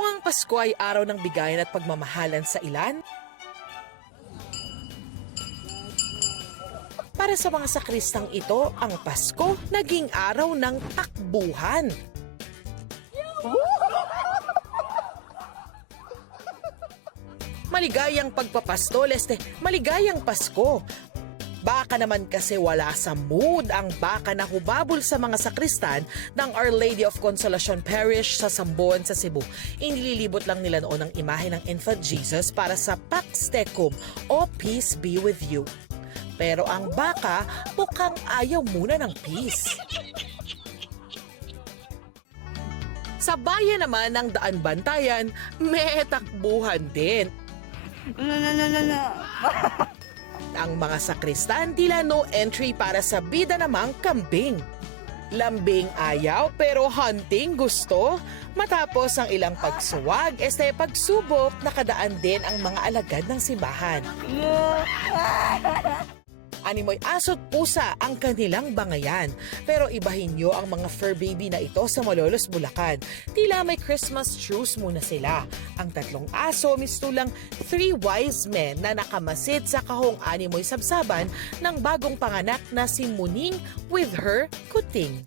Kung ang Pasko ay araw ng bigayan at pagmamahalan sa ilan, para sa mga sakristang ito, ang Pasko naging araw ng takbuhan. Maligayang pagpapasto, Leste, maligayang Pasko. Baka naman kasi wala sa mood ang baka na hubabol sa mga sakristan ng Our Lady of Consolacion Parish sa Sambuan sa Cebu. Inililibot lang nila noon ang imahe ng Infant Jesus para sa Pax Tecum o Peace be with you. Pero ang baka mukhang ayaw muna ng peace. Sa bayan naman ng Daan Bantayan, may takbuhan din. Ang mga sakristan tila no entry para sa bida namang kambing. Lambing ayaw pero hunting gusto. Matapos ang ilang pagsuwag, pagsubok, nakadaan din ang mga alagad ng simbahan. Animoy aso't pusa ang kanilang bangayan. Pero ibahin nyo ang mga fur baby na ito sa Malolos, Bulacan. Tila may Christmas truce muna sila. Ang tatlong aso mistulang 3 wise men na nakamasid sa kahong animoy sabsaban ng bagong panganak na si Muning with her kuting.